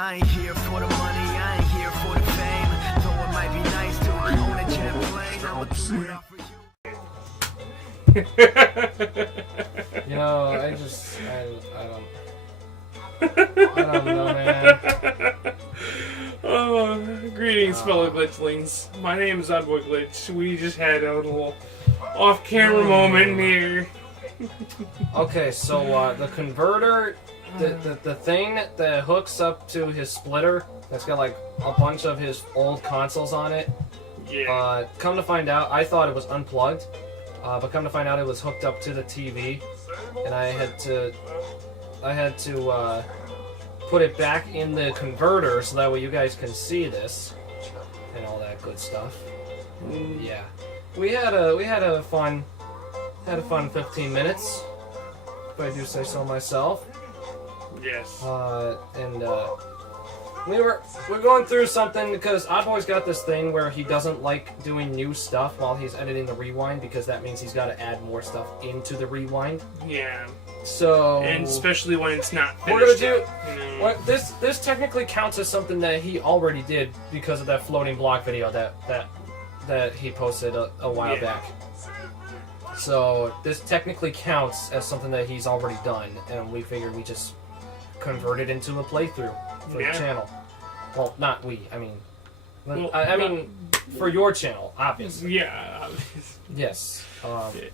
I ain't here for the money, I ain't here for the fame. Though it might be nice to own a jet plane, I'ma do it all for you. You know, I don't know, man. Greetings, fellow glitchlings. My name is Oddboy Glitch. We just had a little off-camera moment here. Okay, so the converter, the thing that hooks up to his splitter, that's got like a bunch of his old consoles on it. Yeah. Come to find out, I thought it was unplugged, but come to find out it was hooked up to the TV, and I had to put it back in the converter so that way you guys can see this and all that good stuff. Yeah, we had a fun 15 minutes, if I do say so myself. Yes. We're going through something because Oddboy's got this thing where he doesn't like doing new stuff while he's editing the rewind because that means he's got to add more stuff into the rewind. Yeah. So And especially when it's not finished. we're gonna do. You know. Well, this technically counts as something that he already did because of that floating block video that he posted a while back. So this technically counts as something that he's already done, and we figured we just convert it into a playthrough for the channel. Well, not we. I mean, Well, I mean for your channel, obviously. Yeah. Yes.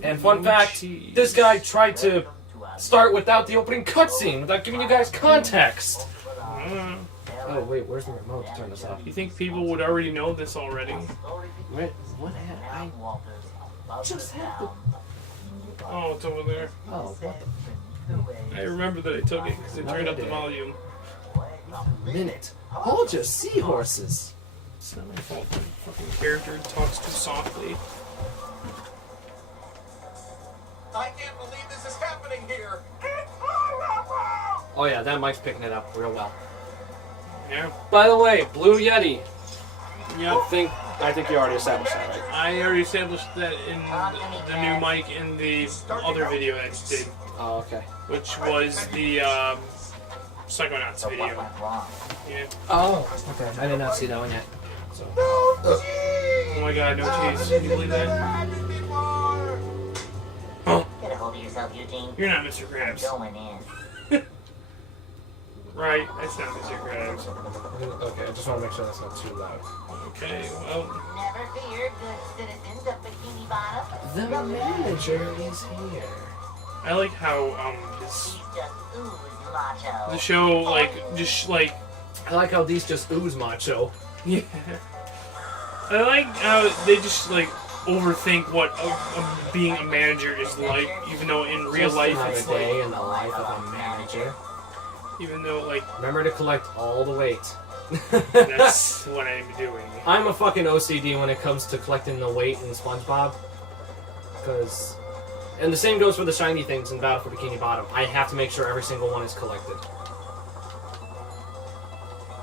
And fun fact: this guy tried to start without the opening cutscene, without giving you guys context. Oh wait, where's the remote to turn this off? You think people would already know this already? What happened? I just happened. Oh, it's over there. Oh, what I remember that I took it because it turned up the volume. the minute? Hold your seahorses. It's not my fault. My fucking character talks too softly. I can't believe this is happening here. Oh yeah, that mic's picking it up real well. Yeah. By the way, Blue Yeti. Yep. I think you already established that, right? I already established that in the new mic in the other video that I did, Oh, okay. which was the Psychonauts video. Yeah. Oh, okay. I did not see that one yet. So. Oh my god, no cheese. Can you believe that? Oh, Get a hold of yourself, Eugene. you're not Mr. Krabs. Going in. Right, that's not Mr. Krabs. Okay, I just want to make sure that's not too loud. Okay, well, Never fear, good citizens of Bikini Bottom. The manager is here. I like how, this, He's just ooze macho. the show, like, just, like, I like how these just ooze macho. yeah. I like how they just, like, overthink what being a manager is like, even though in real Just life another it's day like, in the life of a manager. even though, like, Remember to collect all the weight. that's what I'm doing. I'm a fucking OCD when it comes to collecting the weight in SpongeBob. Because... And the same goes for the shiny things in Battle for Bikini Bottom. I have to make sure every single one is collected.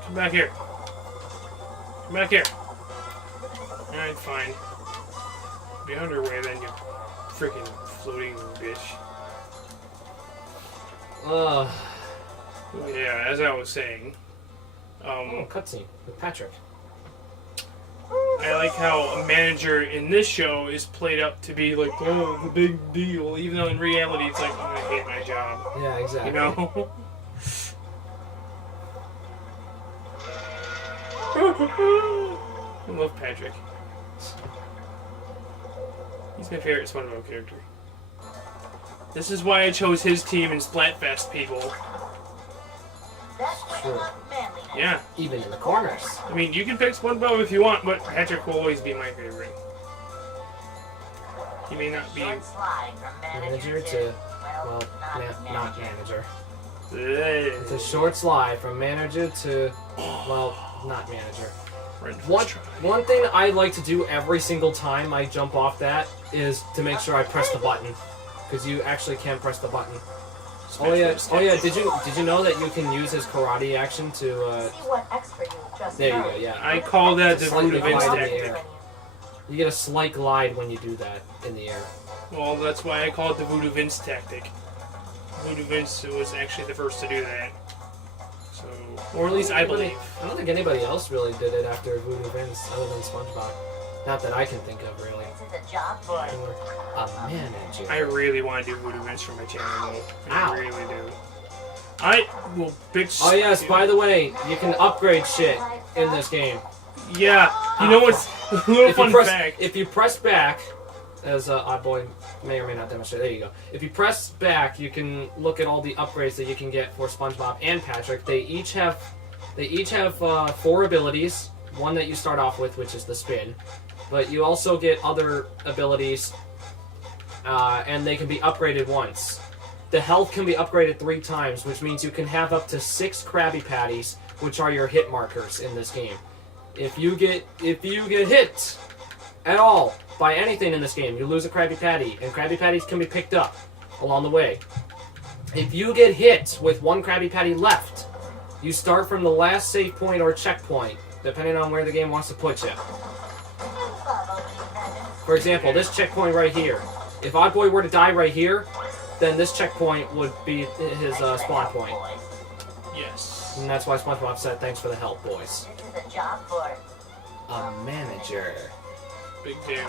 Come back here. Come back here. Alright, fine. Be underway then, you freaking floating bitch. Yeah, as I was saying, Oh, cutscene with Patrick. I like how a manager in this show is played up to be like, oh, the big deal, even though in reality it's like, I hate my job. Yeah, exactly. You know? I love Patrick. He's my favorite SpongeBob character. This is why I chose his team in Splatfest, people. That's what Sure. you want manliness. Yeah. Even in the corners. I mean, you can pick SpongeBob if you want, but Patrick will always be my favorite. He may not be... Short slide from Manager to... Well, not manager. It's a Ugh. short slide from manager to... Well, not manager. Friend One, first try. one thing I like to do every single time I jump off that is to make sure I press the button. Because you actually can press the button. Oh yeah, did you know that you can use his karate action to, See what expert you just there you know. go, yeah. I call that the Slightly Voodoo Vince glide in the tactic. air. You get a slight glide when you do that in the air. Well, that's why I call it the Voodoo Vince tactic. Voodoo Vince was actually the first to do that. So, Or at least I believe. I don't think anybody else really did it after Voodoo Vince, other than SpongeBob. Not that I can think of, really. This is a job for Or a manager. I really want to do Voodoo Vince for my channel. I Ow. really do. I will bitch. Oh yes, by the way, you can upgrade shit in this game. Yeah, you know what's a little fun fact? If you press back, as Oddboy may or may not demonstrate, there you go. If you press back, you can look at all the upgrades that you can get for SpongeBob and Patrick. They each have 4 abilities. One that you start off with, which is the spin, but you also get other abilities, and they can be upgraded once. The health can be upgraded 3 times, which means you can have up to 6 Krabby Patties, which are your hit markers in this game. If you get hit at all by anything in this game, you lose a Krabby Patty, and Krabby Patties can be picked up along the way. If you get hit with 1 Krabby Patty left, you start from the last save point or checkpoint, depending on where the game wants to put you. For example, this checkpoint right here. If Oddboy were to die right here, then this checkpoint would be his spawn point. Yes. And that's why SpongeBob said, "Thanks for the help, boys." This is a job for A manager. Big deal.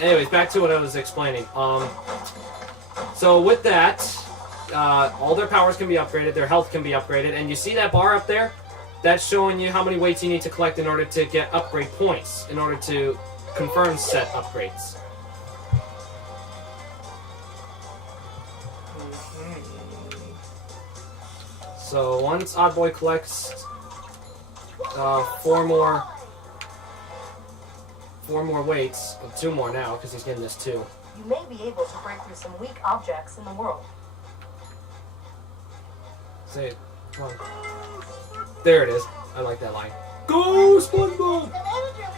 Anyways, back to what I was explaining. So with that, all their powers can be upgraded, their health can be upgraded, and you see that bar up there? That's showing you how many weights you need to collect in order to get upgrade points, in order to confirm set upgrades. So once Oddboy collects 4 more weights, 2 more now because he's getting this too. You may be able to break through some weak objects in the world. Say it. Come on. There it is. I like that line. Go, SpongeBob!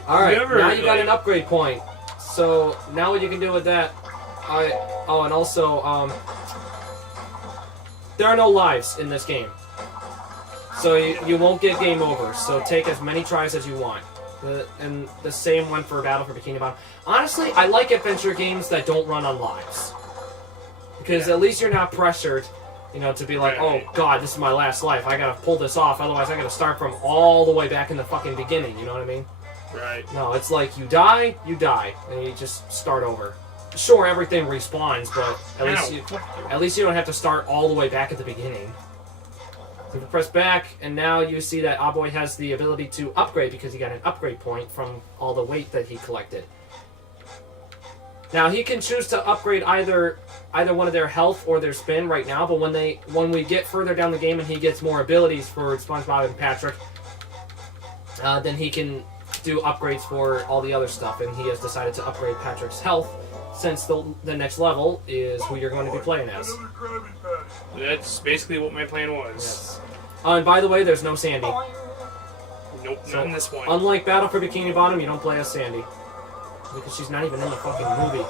Alright, Never now you got really- an upgrade point. So now what you can do with that... and also, there are no lives in this game. So you won't get game over. So take as many tries as you want. And the same went for Battle for Bikini Bottom. Honestly, I like adventure games that don't run on lives. Because at least you're not pressured, you know, to be like, oh god, this is my last life. I gotta pull this off, otherwise I gotta start from all the way back in the fucking beginning, you know what I mean? Right. No, it's like you die, and you just start over. Sure, everything respawns, but at least you don't have to start all the way back at the beginning. So you press back, and now you see that Oddboy has the ability to upgrade because he got an upgrade point from all the weight that he collected. Now he can choose to upgrade either one of their health or their spin right now, but when we get further down the game and he gets more abilities for SpongeBob and Patrick, then he can do upgrades for all the other stuff, and he has decided to upgrade Patrick's health since the next level is who you're going to be playing as. That's basically what my plan was. Yes. And by the way, there's no Sandy. Nope, So, not in this one. Unlike Battle for Bikini Bottom, you don't play as Sandy. Because she's not even in the fucking movie.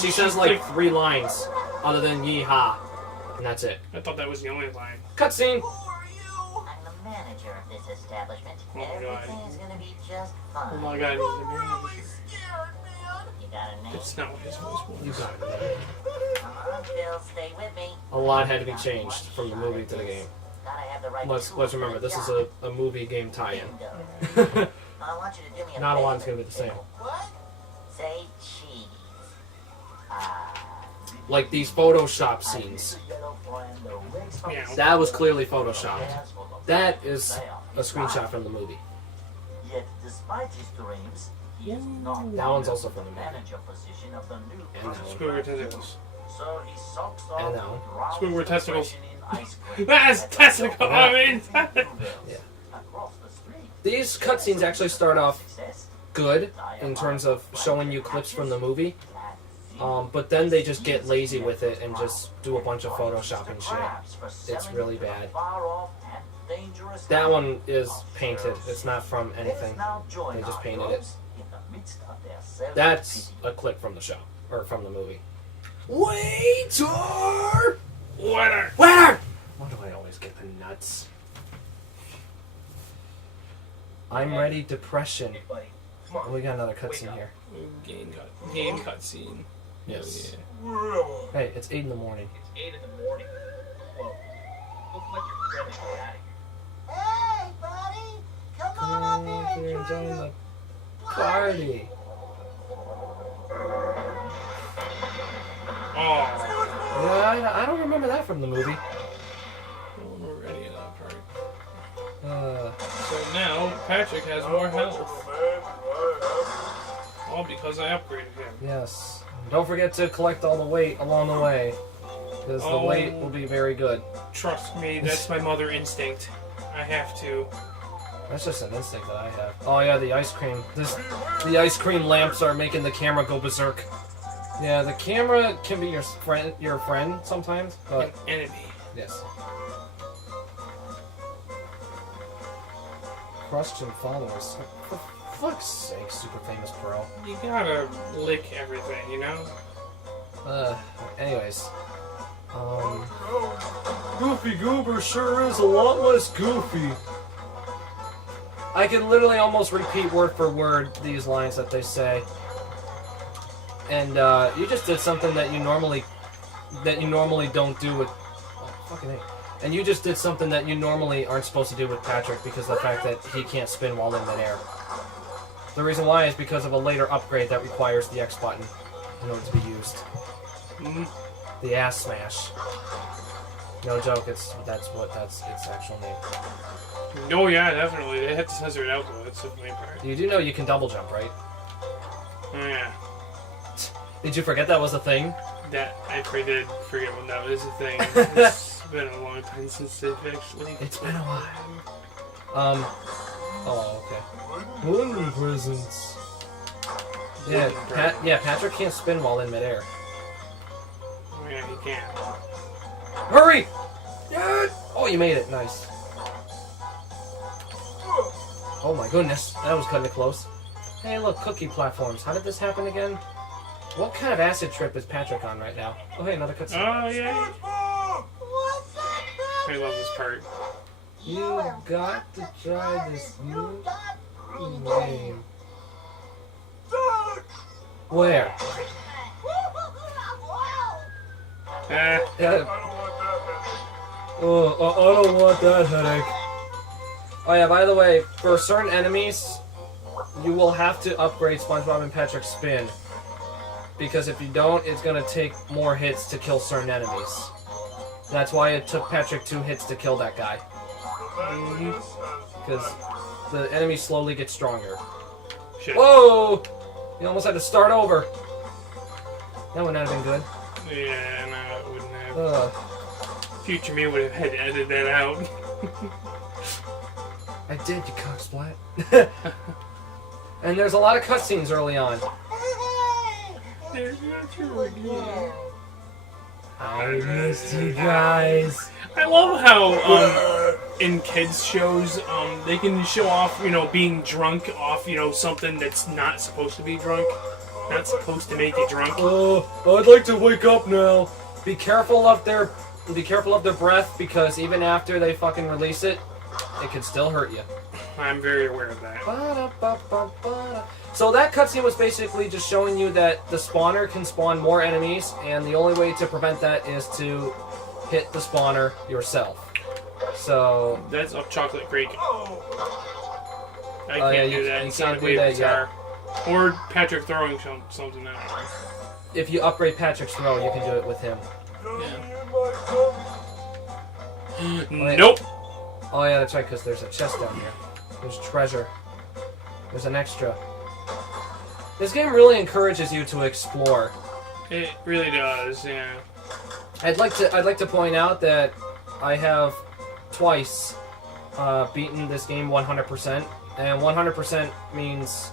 She says like 3 lines other than yeehaw. And that's it. I thought that was the only line. Cutscene! I'm the manager of this establishment. Oh my God. Everything is gonna be just fine. Oh my god, he's the manager. You got a name? That's not what his voice was. You got it. Come on, Phil, stay with me. A lot had to be changed from the movie to the game. Gotta have the right Let's tools remember, for the this is job. a movie game tie-in. Bingo. I want you to do me a Not a favor. lot's gonna be the same. What? Say cheese. Like these Photoshop scenes. Yeah. That was clearly Photoshopped. That is a screenshot from the movie. Yet, despite his dreams, he is not That one's also from the movie. manager position of the new And that one. Squidward tentacles. So he sucks And off that one. the drops Squidward of testicles. depression in ice cream That's at the testicle! local I mean, Yeah. across the street. These cutscenes actually start off Success. good in terms of showing you clips from the movie. But then they just get lazy with it and just do a bunch of photoshopping shit. It's really bad. That one is painted. It's not from anything. They just painted it. That's a clip from the show, or from the movie. Waiter! Waiter! Waiter! Why do I always get the nuts? I'm ready, depression. Oh, we got another cutscene here. Game cutscene. Yes. Oh, Hey, it's 8 in the morning. It's 8 in the morning. Whoa. Looks join the party. Oh. Yeah, I don't remember that from the movie. I don't remember any of that part. Uh, So now Patrick has more health. All because I upgraded him. yes. Don't forget to collect all the weight along the way, because the Oh. weight will be very good. Trust me, that's my mother instinct. I have to. That's just an instinct that I have. Oh yeah, the ice cream. The ice cream lamps are making the camera go berserk. Yeah, the camera can be your friend sometimes, but An enemy. yes. Question followers. For fuck's sake, super famous pro. You gotta lick everything, you know? Anyways. Goofy Goober sure is a lot less goofy. I can literally almost repeat word for word these lines that they say. And, you just did something that you normally don't do with... Oh, fucking A. And you just did something that you normally aren't supposed to do with Patrick because of the fact that he can't spin while in midair. The reason why is because of a later upgrade that requires the X button in order to be used. The ass smash. No joke, it's its actual name. No, yeah, definitely. They have to censor it out, though. That's the main part. You do know you can double jump, right? Oh, yeah. Did you forget that was a thing? That, I did forget when that was a thing. It's been a long time since they've actually... It's been a while. Oh, okay. Wooden presents. Yeah, Patrick can't spin while in midair. Oh, yeah, he can. Hurry! Yeah! Oh, you made it. Nice. Oh my goodness, that was kind of close. Hey, look, cookie platforms. How did this happen again? What kind of acid trip is Patrick on right now? Oh, hey, another cutscene. Oh, yeah. I love this part. You got to try this new game. Where? Ah, Yeah. Oh, I don't want that headache. Oh yeah, by the way, for certain enemies, you will have to upgrade SpongeBob and Patrick's spin. Because if you don't, it's going to take more hits to kill certain enemies. That's why it took Patrick 2 hits to kill that guy. Because the enemy slowly gets stronger. shit. Whoa! You almost had to start over. That would not have been good. Yeah, no, it wouldn't have. Ugh. Future me would have had to edit that out. I did, you cocksplat. And there's a lot of cutscenes early on. There's you again. I missed you guys. I love how in kids shows they can show off, you know, being drunk off, you know, something that's not supposed to be drunk, not supposed to make you drunk. I'd like to wake up now. Be careful of their breath, because even after they fucking release it, it can still hurt you. I'm very aware of that. Ba-da-ba-ba-ba-da. So that cutscene was basically just showing you that the spawner can spawn more enemies, and the only way to prevent that is to hit the spawner yourself. So That's up Chocolate Creek. I Oh, can't yeah, do you that. can't Inside do Wave that Guitar. Or Patrick throwing something out. if you upgrade Patrick's throw, you can do it with him. Nope. Oh yeah, that's right, because there's a chest down here. There's treasure. There's an extra. This game really encourages you to explore. It really does, yeah. I'd like to point out that I have twice beaten this game 100%, and 100% means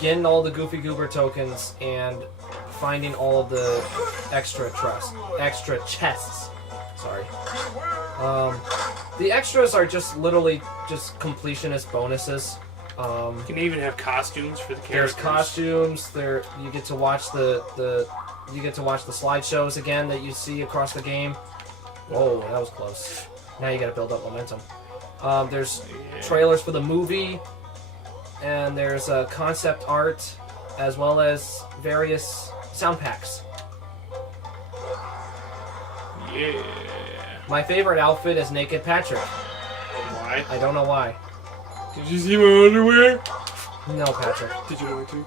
getting all the Goofy Goober tokens and finding all of the extra chests. Sorry. The extras are just literally just completionist bonuses. You can even have costumes for the There's characters. costumes. You get to watch the slideshows again that you see across the game. Whoa, that was close. Now you got to build up momentum. There's trailers for the movie, and there's concept art, as well as various sound packs. Yeah. My favorite outfit is Naked Patrick. Why? I don't know why. Did you see my underwear? No, Patrick. Did you want to?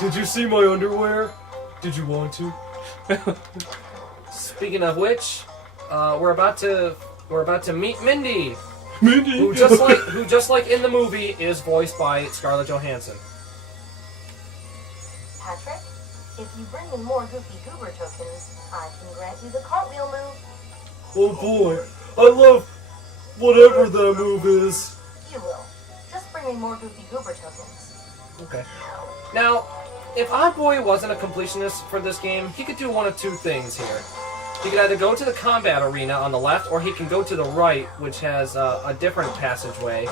Did you see my underwear? Did you want to? Speaking of which, we're about to meet Mindy, Mindy. who just like in the movie is voiced by Scarlett Johansson. Patrick, if you bring in more Goofy Goober tokens, I can grant you the cartwheel move. Oh boy, I love whatever that move is. You will. Just bring me more Goofy Goober tokens. Okay. Now, if Oddboy wasn't a completionist for this game, he could do one of two things here. He could either go to the combat arena on the left, or he can go to the right, which has a different passageway,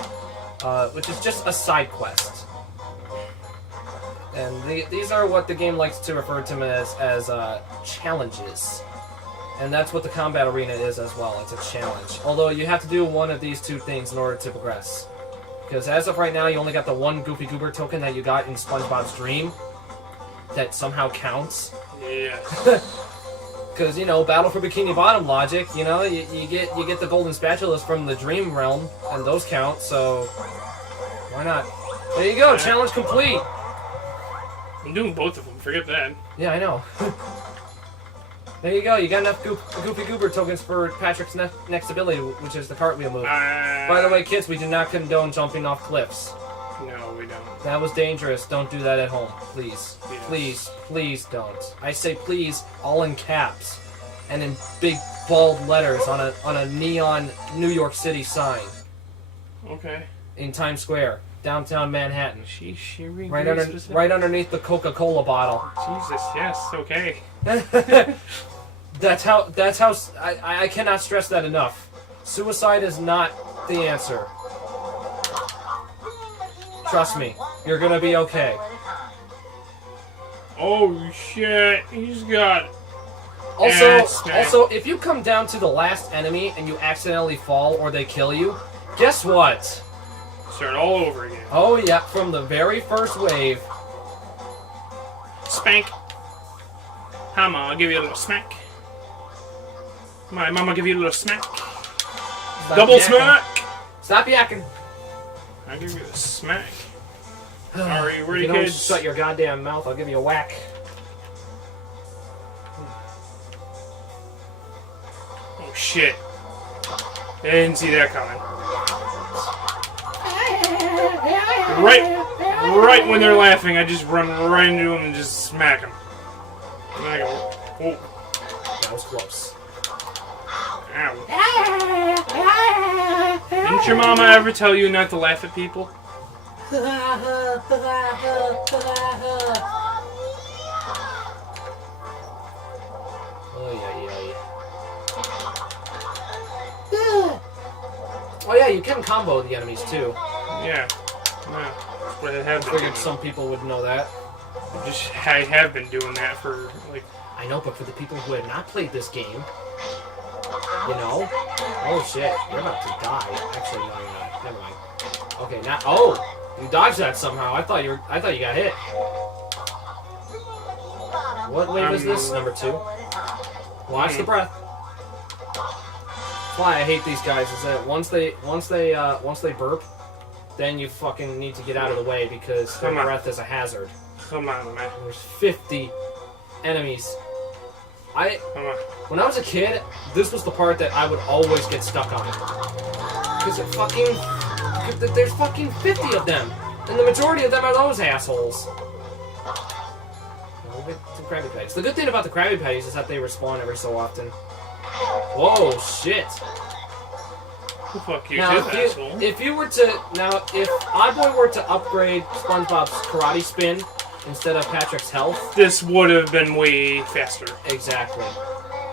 which is just a side quest. And these are what the game likes to refer to them as challenges. And that's what the combat arena is as well. It's a challenge. Although you have to do one of these two things in order to progress. Because as of right now, you only got the one Goofy Goober token that you got in SpongeBob's Dream. That somehow counts. Yeah. Because, you know, Battle for Bikini Bottom logic, you know, you get the golden spatulas from the Dream Realm, and those count, so why not? There you go, challenge complete! I'm doing both of them, forget that. Yeah, I know. There you go, you got enough Goofy Goober tokens for Patrick's next ability, which is the cartwheel move. By the way, kids, we do not condone jumping off cliffs. No, we don't. That was dangerous. Don't do that at home, please. Yes. Please, please don't. I say please, all in caps, and in big bold letters on a neon New York City sign Okay. in Times Square, downtown Manhattan, She really right underneath the Coca-Cola bottle. Jesus, yes, okay. That's how. I cannot stress that enough. Suicide is not the answer. Trust me, you're gonna be okay. Oh shit, he's got... Also, if you come down to the last enemy and you accidentally fall or they kill you, guess what? Start all over again. Oh yeah, from the very first wave. Spank. Mama, I'll give you a little smack. My mama give you a little smack. Stop Double yakking. smack! Stop yakking. I'll give you a smack. Alright, If ready, you don't kids? shut your goddamn mouth, I'll give you a whack. Oh shit. I didn't see that coming. Right when they're laughing, I just run right into them and just smack them. And I go, oh, That was close. ow. Didn't your mama ever tell you not to laugh at people? Oh yeah, you can combo the enemies too. Yeah. That's what I have been doing. Figured some people would know that. I have been doing that for, like... I know, but for the people who have not played this game, you know? Oh shit, you're about to die. Actually, no, you're not. Never mind. Okay, now. Oh, you dodged that somehow. I thought you got hit. What wave is this? Number 2. Watch the breath. That's why I hate these guys. Is that once they burp, then you fucking need to get out of the way because their breath is a hazard. Come on, man. There's 50 enemies. Come on. When I was a kid, this was the part that I would always get stuck on. Because there's fucking 50 of them. And the majority of them are those assholes. The Krabby Patties. The good thing about the Krabby Patties is that they respawn every so often. Whoa, shit. Well, fuck you, Now, too, asshole. if Oddboy were to upgrade SpongeBob's Karate Spin instead of Patrick's health, This would have been way faster. exactly.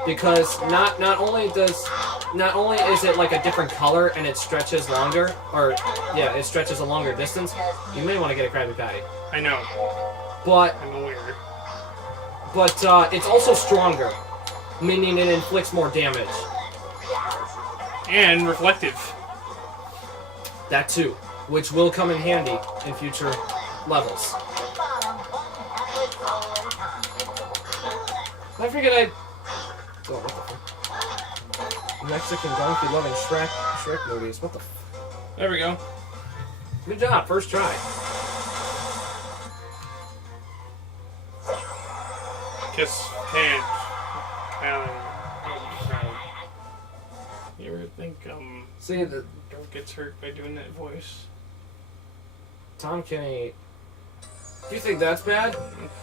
Because not only is it like a different color and it stretches longer, it stretches a longer distance. You may want to get a Krabby Patty, I know. but I'm aware. it's also stronger, meaning it inflicts more damage. And reflective. That too, which will come in handy in future levels. I figured I'd... Oh, what the fuck? Mexican donkey loving Shrek movies. What the f... There we go. Good job, first try. Kiss hand. You ever think See, the Dork gets hurt by doing that voice? Tom Kenny. Do you think that's bad?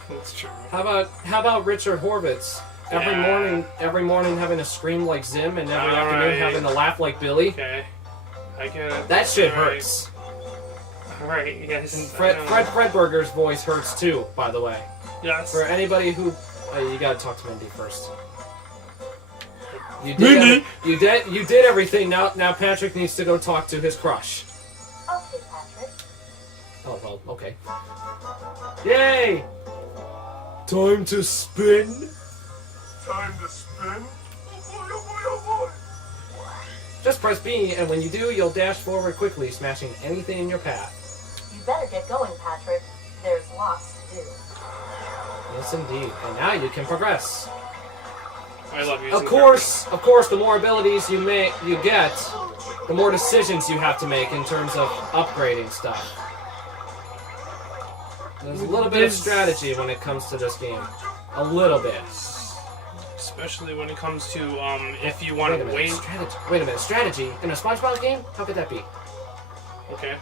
That's true. How about Richard Horvitz? Every morning having to scream like Zim, and every afternoon having to laugh like Billy. Okay. I get it. That shit hurts. Alright, yes. And Fred Fredberger's voice hurts too, by the way. Yes. For anybody who, you gotta talk to Mindy first. You Mindy! You did everything. Now Patrick needs to go talk to his crush. Okay, Patrick. Oh well, okay. Yay! Time to spin. Time to spin. Oh boy. Just press B, and when you do, you'll dash forward quickly, smashing anything in your path. You better get going, Patrick. There's lots to do. Yes, indeed. And now you can progress. I love using Of course, the more abilities you get, the more decisions you have to make in terms of upgrading stuff. There's a little bit of strategy when it comes to this game. A little bit. Especially when it comes to if you want to wait. Wait a minute, strategy in a SpongeBob game? How could that be? Okay.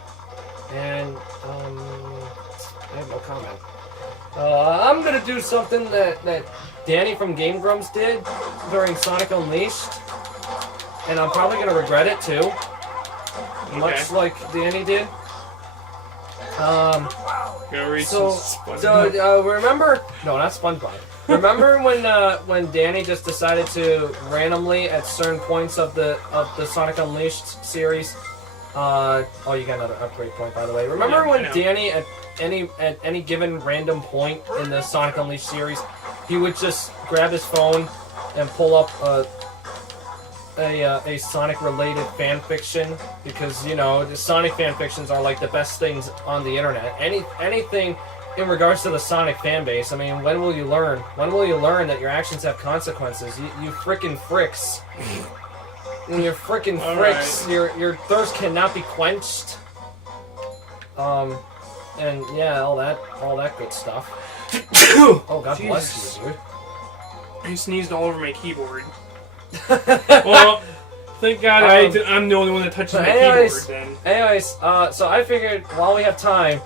And I have no comment. I'm gonna do something that Danny from Game Grumps did during Sonic Unleashed, and I'm probably gonna regret it too, much like Danny did. Remember? No, not SpongeBob. Remember when Danny just decided to randomly at certain points of the Sonic Unleashed series? Oh, you got another upgrade point, by the way. Remember when Danny at any given random point in the Sonic Unleashed series, he would just grab his phone and pull up a Sonic-related fan fiction, because the Sonic fan fictions are like the best things on the internet. Anything in regards to the Sonic fan base. I mean, when will you learn? When will you learn that your actions have consequences? You frickin' fricks. And your frickin' fricks. Right. Your thirst cannot be quenched. And yeah, all that good stuff. Oh, God bless you, dude. He sneezed all over my keyboard. Well, thank God I'm the only one that touches my keyboard then. Anyways, so I figured while we have time,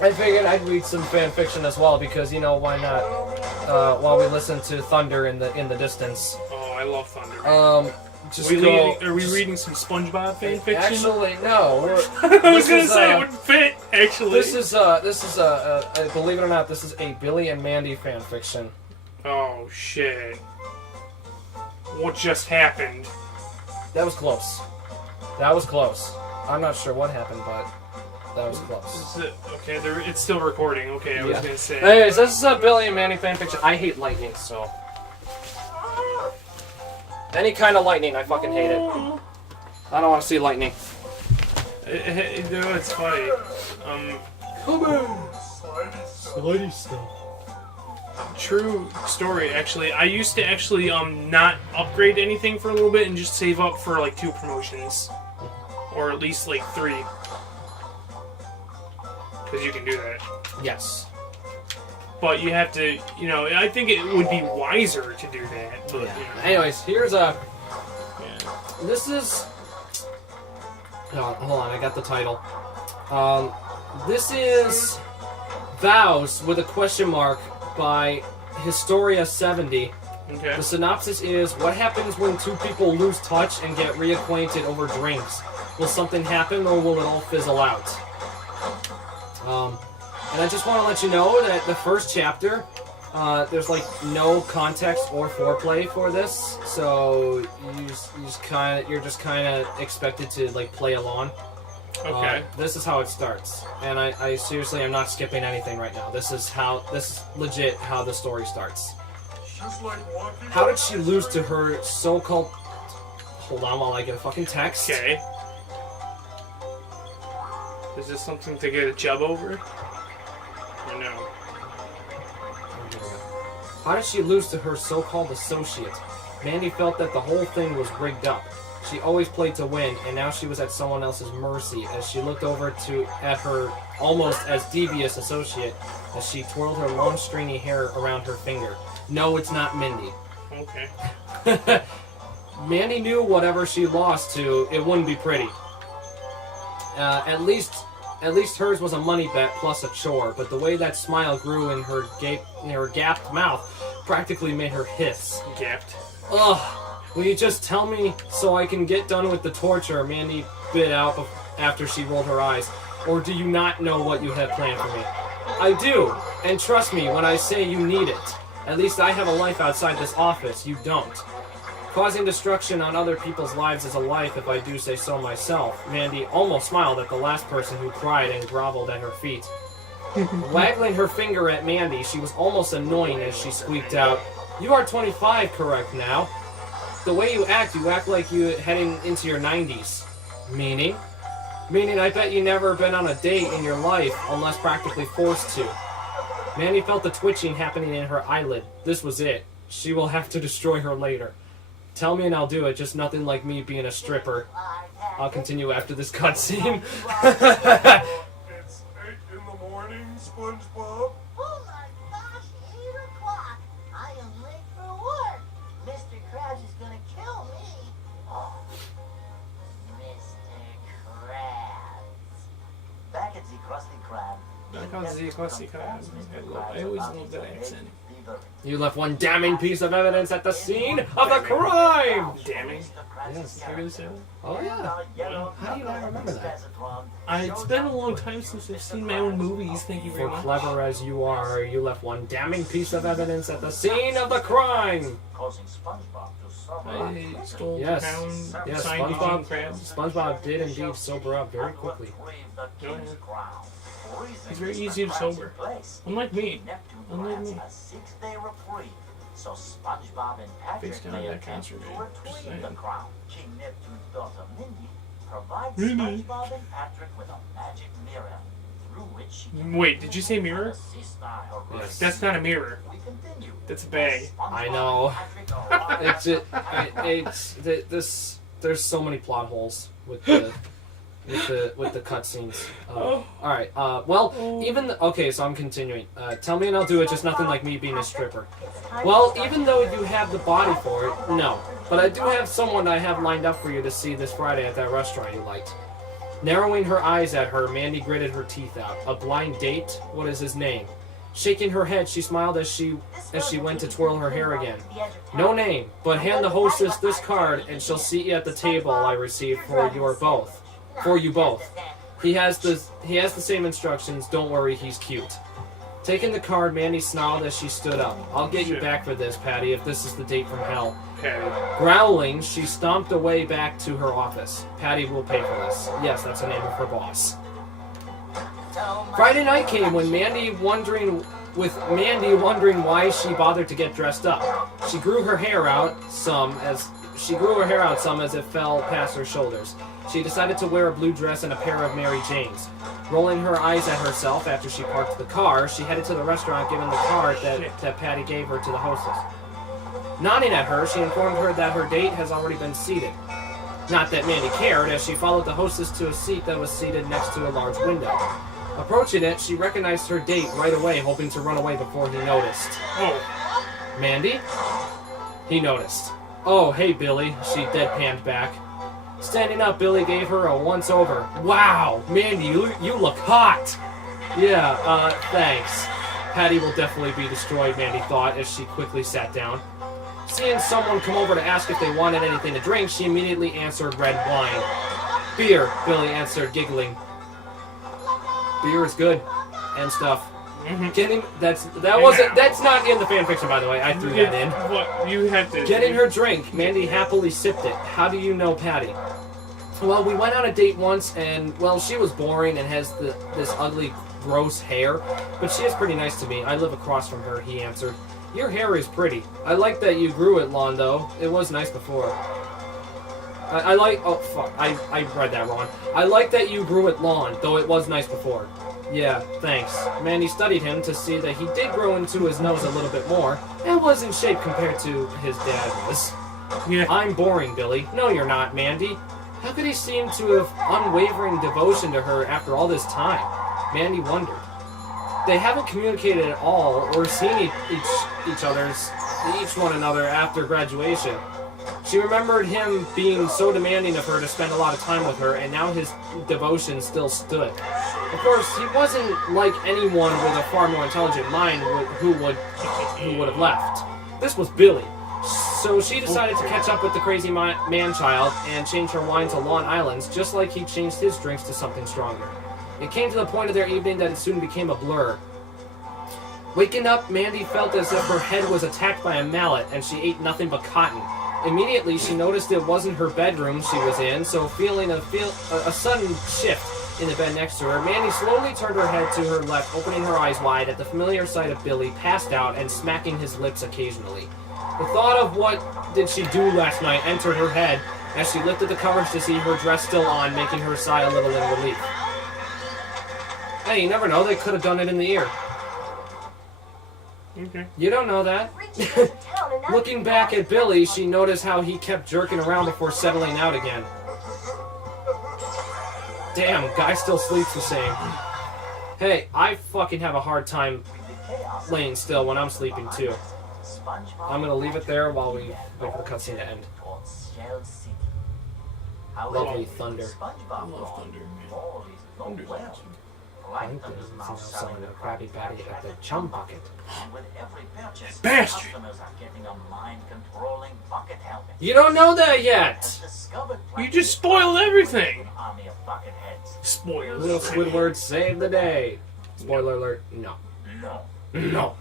I'd read some fan fiction as well, because why not? While we listen to thunder in the distance. Oh, I love thunder. Are we reading some SpongeBob fan fiction? Actually, no. I was gonna say it would fit. Actually, this is believe it or not, this is a Billy and Mandy fan fiction. Oh shit! What just happened? That was close. I'm not sure what happened, but that was close. Okay, it's still recording. Okay, I was gonna say. Anyways, this is a Billy and Mandy fan fiction. I hate lightning, so. Any kind of lightning, I fucking hate it. I don't want to see lightning. It's funny. Slidey stuff. True story, actually. I used to actually not upgrade anything for a little bit and just save up for like 2 promotions. Or at least like 3. Because you can do that. Yes. But you have to, I think it would be wiser to do that. But, Anyways, here's a... This is... Oh, hold on, I got the title. This is Vows with a question mark by Historia70. Okay. The synopsis is, what happens when 2 people lose touch and get reacquainted over drinks? Will something happen, or will it all fizzle out? And I just want to let you know that the first chapter, there's like no context or foreplay for this, so you're just kind of expected to like play along. Okay. This is how it starts, and I seriously am not skipping anything right now. This is legit how the story starts. How did she lose to her so-called? Hold on while I get a fucking text. Okay. Is this something to get a job over? Or no? How did she lose to her so-called associate? Mandy felt that the whole thing was rigged up. She always played to win, and now she was at someone else's mercy as she looked over at her almost as devious associate as she twirled her long stringy hair around her finger. No, it's not Mindy. Okay. Mandy knew whatever she lost to, it wouldn't be pretty. At least hers was a money bet plus a chore, but the way that smile grew in her gapped mouth practically made her hiss. Gapped. Ugh, will you just tell me so I can get done with the torture? Mandy bit out after she rolled her eyes. Or do you not know what you have planned for me? I do, and trust me when I say you need it. At least I have a life outside this office, you don't. Causing destruction on other people's lives is a life, if I do say so myself. Mandy almost smiled at the last person who cried and groveled at her feet. Waggling her finger at Mandy, she was almost annoying as she squeaked out, "You are 25, correct now? The way you act like you heading into your 90s. Meaning? Meaning I bet you never been on a date in your life unless practically forced to." Mandy felt the twitching happening in her eyelid. This was it. She will have to destroy her later. Tell me and I'll do it, just nothing like me being a stripper. I'll continue after this cutscene. It's 8 in the morning, SpongeBob. Oh my gosh, 8 o'clock. I am late for work. Mr. Krabs is gonna kill me. Oh, Mr. Krabs. Back at the Krusty Krab. Back on the Krusty Krab. I always love that accent. You left one damning piece of evidence at the scene of the crime! Damning. Yes. You really say that? Oh yeah. How do you not remember that? It's been a long time since I've seen my own movies. Thank you very For much. clever as you are, you left one damning piece of evidence at the scene of the crime! Causing SpongeBob to suffer. I stole Yes. the pound Yes, signed SpongeBob, Eugene Krabs. SpongeBob did indeed sober up very quickly. It's very easy to sober. Unlike me. Neptune Unlike grants me. a 6-day reprieve, so SpongeBob and Patrick Face down may that attempt to concert, man. Just retrieve saying. the crown. King Neptune's daughter Mindy provides Mindy. SpongeBob and Patrick with a magic mirror, through which she can Wait, did you say mirror? assist her race. Yes. That's not a mirror. We continue. That's a bag. I know. It's This. There's so many plot holes with the cutscenes. All right. Okay. So I'm continuing. Tell me and I'll do it. Just nothing like me being a stripper. Well, even though you have the body for it, no. But I do have someone I have lined up for you to see this Friday at that restaurant you liked. Narrowing her eyes at her, Mandy gritted her teeth out. A blind date? What is his name? Shaking her head, she smiled as she went to twirl her hair again. No name, but hand the hostess this card and she'll seat you at the table I received for you both. He has the same instructions. Don't worry, he's cute. Taking the card, Mandy snarled as she stood up. I'll get you back for this, Patty, if this is the date from hell. Patty. Growling, she stomped away back to her office. Patty will pay for this. Yes, that's the name of her boss. Friday night came when Mandy wondering why she bothered to get dressed up. She grew her hair out some as it fell past her shoulders. She decided to wear a blue dress and a pair of Mary Janes. Rolling her eyes at herself after she parked the car, she headed to the restaurant giving the card that Patty gave her to the hostess. Nodding at her, she informed her that her date has already been seated. Not that Mandy cared, as she followed the hostess to a seat that was seated next to a large window. Approaching it, she recognized her date right away, hoping to run away before he noticed. Oh. Mandy? He noticed. Oh, hey, Billy, she deadpanned back. Standing up, Billy gave her a once-over. Wow, Mandy, you look hot! Yeah, thanks. Patty will definitely be destroyed, Mandy thought, as she quickly sat down. Seeing someone come over to ask if they wanted anything to drink, she immediately answered red wine. Beer, Billy answered, giggling. Beer is good. And stuff. Getting that's not in the fanfiction, by the way. I threw that in. What you had to Getting her drink, Mandy happily sipped it. How do you know Patty? Well, we went on a date once, and well, she was boring and has this ugly, gross hair, but she is pretty nice to me. I live across from her. He answered. Your hair is pretty. I like that you grew it, Lon, though. It was nice before. I like... Oh, fuck. I read that wrong. I like that you grew it long, though it was nice before. Yeah, thanks. Mandy studied him to see that he did grow into his nose a little bit more, and was in shape compared to his dad was. Yeah. I'm boring, Billy. No, you're not, Mandy. How could he seem to have unwavering devotion to her after all this time? Mandy wondered. They haven't communicated at all or seen each one another after graduation. She remembered him being so demanding of her to spend a lot of time with her, and now his devotion still stood. Of course, he wasn't like anyone with a far more intelligent mind who would have left. This was Billy. So she decided to catch up with the crazy man-child and change her wine to Long Island's, just like he changed his drinks to something stronger. It came to the point of their evening that it soon became a blur. Waking up, Mandy felt as if her head was attacked by a mallet, and she ate nothing but cotton. Immediately, she noticed it wasn't her bedroom she was in, so feeling a sudden shift in the bed next to her, Mandy slowly turned her head to her left, opening her eyes wide at the familiar sight of Billy, passed out and smacking his lips occasionally. The thought of what did she do last night entered her head as she lifted the covers to see her dress still on, making her sigh a little in relief. Hey, you never know, they could have done it in the ear. Okay. You don't know that. Looking back at Billy, she noticed how he kept jerking around before settling out again. Damn, guy still sleeps the same. Hey, I fucking have a hard time laying still when I'm sleeping too. I'm gonna leave it there while we wait for the cutscene to end. Lovely thunder. I love thunder, man. Thunder's awesome. Selling a Krabby Patty at the Chum Bucket. Bastard! You You don't know that yet! You just spoiled everything! Spoiled. Little Squidward saved the day. Spoiler alert, no. No.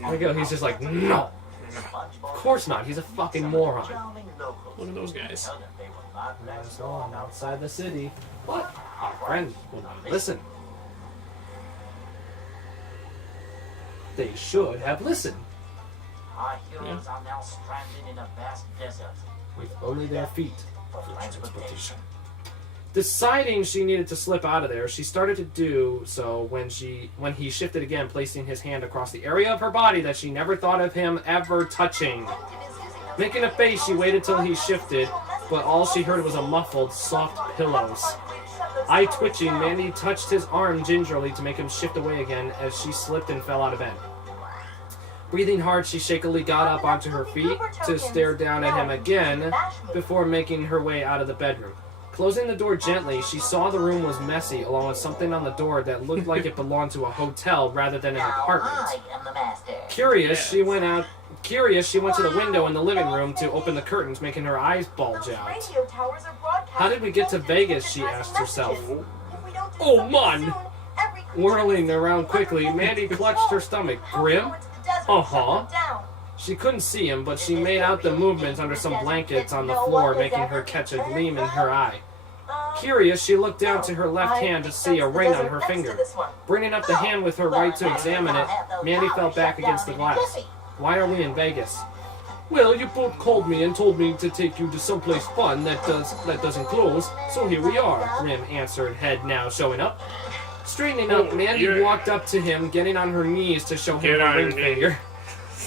There you go, he's just like, no. Of course not, he's a fucking moron. Look at those guys. There's no one outside the city. What? Our friend will not listen. They should have listened. Our heroes are now stranded in a vast desert. With only their feet. For transportation. Deciding she needed to slip out of there, she started to do so when he shifted again, placing his hand across the area of her body that she never thought of him ever touching. Making a face, she waited till he shifted, but all she heard was a muffled, soft pillows. Eye twitching, Mandy touched his arm gingerly to make him shift away again as she slipped and fell out of bed. Breathing hard, she shakily got up onto her feet to stare down at him again before making her way out of the bedroom. Closing the door gently, she saw the room was messy, along with something on the door that looked like it belonged to a hotel rather than an apartment. I am the master. Curious, she went to the window in the living room to open the curtains, making her eyes bulge out. How did we get to Vegas, she asked herself. Oh, man! Whirling around quickly, Mandy clutched her stomach. Grim? Uh-huh. She couldn't see him, but she made out the movements under some blankets on the floor, making her catch a gleam in her eye. Curious, she looked down to her left hand to see a ring on her finger. Bringing up the hand with her right to examine it, Mandy fell back against the glass. Why are we in Vegas? Well, you both called me and told me to take you to someplace fun that doesn't close, so here we are, Grim answered, head now showing up. Straightening up, Mandy walked up to him, getting on her knees to show him her ring finger.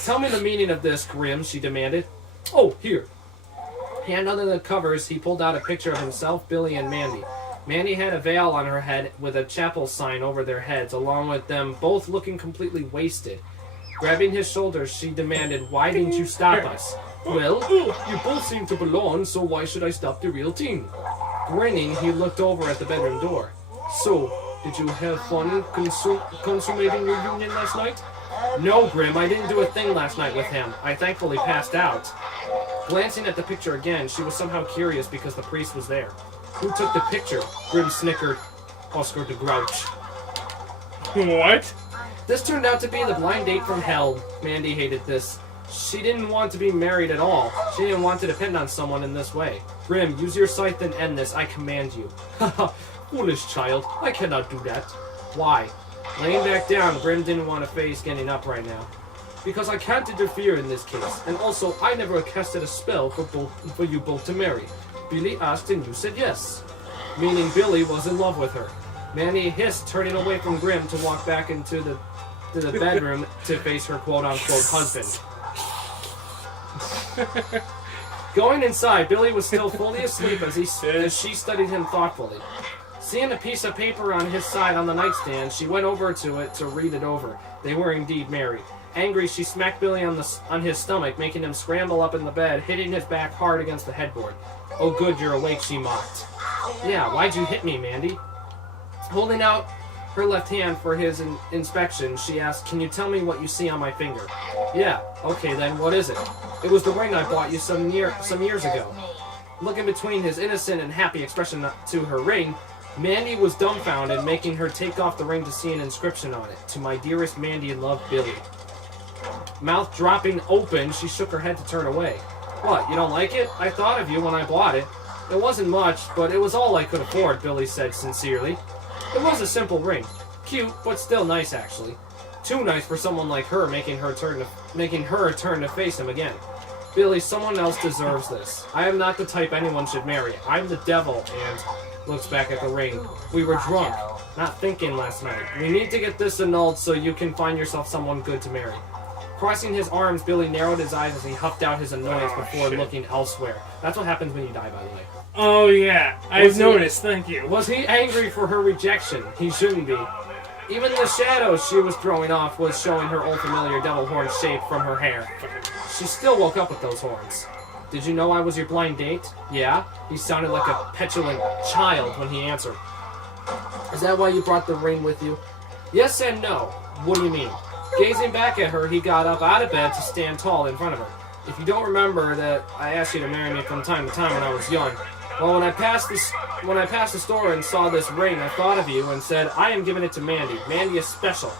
Tell me the meaning of this, Grim, she demanded. Oh, here. Hand under the covers, he pulled out a picture of himself, Billy, and Mandy. Mandy had a veil on her head with a chapel sign over their heads, along with them both looking completely wasted. Grabbing his shoulders, she demanded, why didn't you stop us? Well, you both seem to belong, so why should I stop the real team? Grinning, he looked over at the bedroom door. So, did you have fun consummating your union last night? No, Grim, I didn't do a thing last night with him. I thankfully passed out. Glancing at the picture again, she was somehow curious because the priest was there. Who took the picture? Grim snickered. Oscar de Grouch. What? This turned out to be the blind date from hell. Mandy hated this. She didn't want to be married at all. She didn't want to depend on someone in this way. Grim, use your scythe and end this, I command you. Haha, foolish child, I cannot do that. Why? Laying back down, Grim didn't want to face getting up right now. Because I can't interfere in this case, and also I never casted a spell for you both to marry. Billy asked and you said yes. Meaning Billy was in love with her. Mandy hissed, turning away from Grim to walk back into the bedroom to face her quote-unquote husband. Going inside, Billy was still fully asleep as she studied him thoughtfully. Seeing a piece of paper on his side on the nightstand, she went over to it to read it over. They were indeed married. Angry, she smacked Billy on his stomach, making him scramble up in the bed, hitting his back hard against the headboard. "Oh good, you're awake," she mocked. "Yeah, why'd you hit me, Mandy?" Holding out her left hand for his inspection, she asked, "Can you tell me what you see on my finger?" "Yeah, okay then, what is it?" "It was the ring I bought you some years ago." Looking between his innocent and happy expression to her ring, Mandy was dumbfounded, making her take off the ring to see an inscription on it. "To my dearest Mandy, love, Billy." Mouth dropping open, she shook her head to turn away. "What, you don't like it? I thought of you when I bought it. It wasn't much, but it was all I could afford," Billy said sincerely. It was a simple ring. Cute, but still nice, actually. Too nice for someone like her, making her turn to face him again. "Billy, someone else deserves this. I am not the type anyone should marry. I'm the devil," and looks back at the ring. "We were drunk, not thinking last night. We need to get this annulled so you can find yourself someone good to marry." Crossing his arms, Billy narrowed his eyes as he huffed out his annoyance before looking elsewhere. That's what happens when you die, by the way. Oh yeah, I've noticed. Thank you. Was he angry for her rejection? He shouldn't be. Even the shadows she was throwing off was showing her old familiar devil horn shape from her hair. She still woke up with those horns. "Did you know I was your blind date?" "Yeah." He sounded like a petulant child when he answered. "Is that why you brought the ring with you?" "Yes and no. What do you mean?" Gazing back at her, he got up out of bed to stand tall in front of her. "If you don't remember that I asked you to marry me from time to time when I was young, well, when I passed the store and saw this ring, I thought of you and said, I am giving it to Mandy. Mandy is special.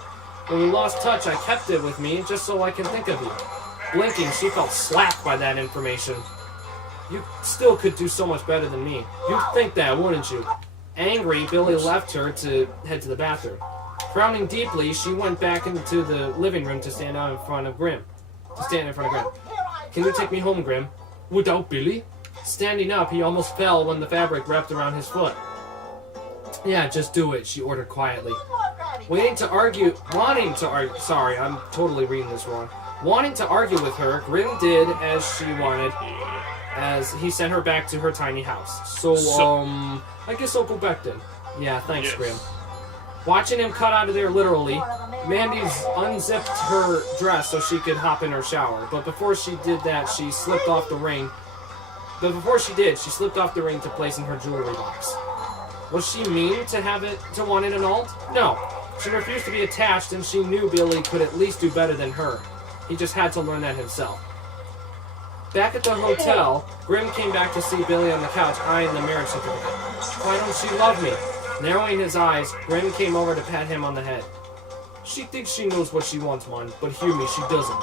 When we lost touch, I kept it with me just so I can think of you." Blinking, she felt slapped by that information. "You still could do so much better than me. You'd think that, wouldn't you?" Angry, Billy left her to head to the bathroom. Frowning deeply, she went back into the living room to stand in front of Grim. "Can you take me home, Grim?" "Without Billy?" Standing up, he almost fell when the fabric wrapped around his foot. "Yeah, just do it," she ordered quietly. Wanting to argue with her, Grim did as she wanted, as he sent her back to her tiny house. So, I guess I'll go back then." "Yeah, thanks, Yes. Grim." Watching him cut out of there literally, Mandy's unzipped her dress so she could hop in her shower. But before she did, she slipped off the ring to place in her jewelry box. Was she mean to want it annulled? No. She refused to be attached, and she knew Billy could at least do better than her. He just had to learn that himself. Back at the hotel, Grim came back to see Billy on the couch eyeing the marriage certificate. "Why don't she love me?" Narrowing his eyes, Grim came over to pat him on the head. "She thinks she knows what she wants, man, but hear me, she doesn't."